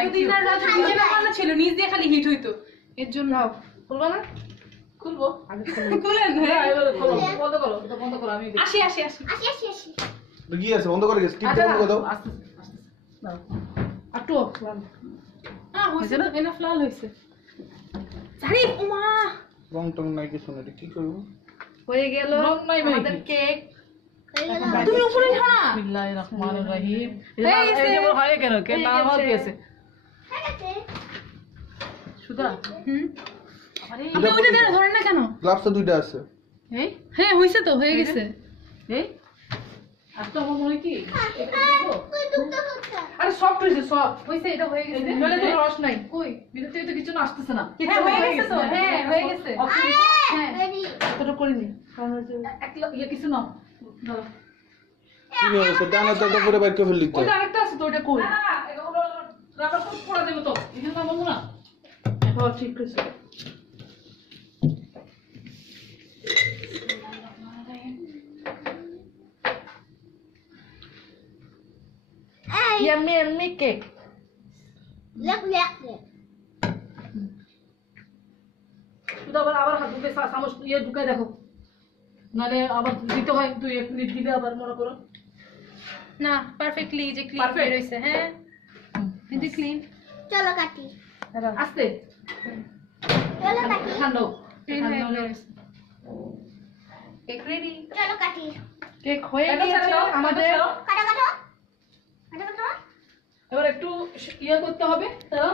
এতদিন আর রাত নিচে নামানো ছিল, নিচ দিয়ে খালি হিট হইতো, এর জন্য। খুলবা না? খুলবো খুলেন। এবারে খোলো, বন্ধ করো, এটা বন্ধ করো, আমি আসি আসি আসি আসি কি আছে বন্ধ করে গেছে, টিপ বন্ধ করে দাও। আস্তে আস্তে দাও একটু হ্যাঁ হইছে না, এনাফ লাল হইছে। আরে ওমা, রং টং নাই কিছু না, কি করব? হয়ে গেল রং নাই মানে আমাদের কি? কেক। হয়ে গেল তুমি উপরে উঠো না। বিসমিল্লাহির রহমানির রহিম। হয়ে গেছে। এই যে বড় হয় কেন? কে হয়ে নাম গেছে। দিয়েছে? হয়ে গেছে সুধা হুম, আরে আপনি ওইটা দিয়ে ধরেন না কেন? গ্লাভস তো দুইটা আছে। এই হ্যাঁ হইছে তো, হয়ে গেছে। এই আজকে আমার মনে কি এটা দিব? তুই দুটো হচ্ছে আরে সফট হইছে সফট হইছে, এটা হয়ে গেছে। নলে তো রস নাই কই ভিতর থেকে তো কিছু না আসতেছে না হ্যাঁ হয়ে গেছে তো, হ্যাঁ হয়ে গেছে। হ্যাঁ রেডি কত করিনি এক ইয়ে কিছু না দাঁড়া কি হয়েছে, ডানা তো একটা পুরো বাইর করে ফেললি তো। ওটা আরেকটা আছে তো ওটা কই না এগুলো রাবার তো পড়া দেব তো এখানে না বলবো না হ্যাঁ ঠিক আছে। এই yummy yummy cake lake lake শুধু আবার হাত ঢুকে চামচ ইয়ে ঢুকে দেখো নালে আবার দিতে হয় 2-1 মিনিট দিলে আবার মনে করো না পারফেক্টলি যে ক্লিন Perfect? বের হইছে। হ্যাঁ এই যে ক্লিন। চলো কাটি আস্তে চলো কাটি ঠান্ডা ক্লিন হয়ে গেছে। Cake ready. চলো কাটি কেক হয়ে এটা গেছে ছাড়ো, আমাদের। কাটো কাটো কাটো কাটো এবার একটু ইয়ে করতে হবে তো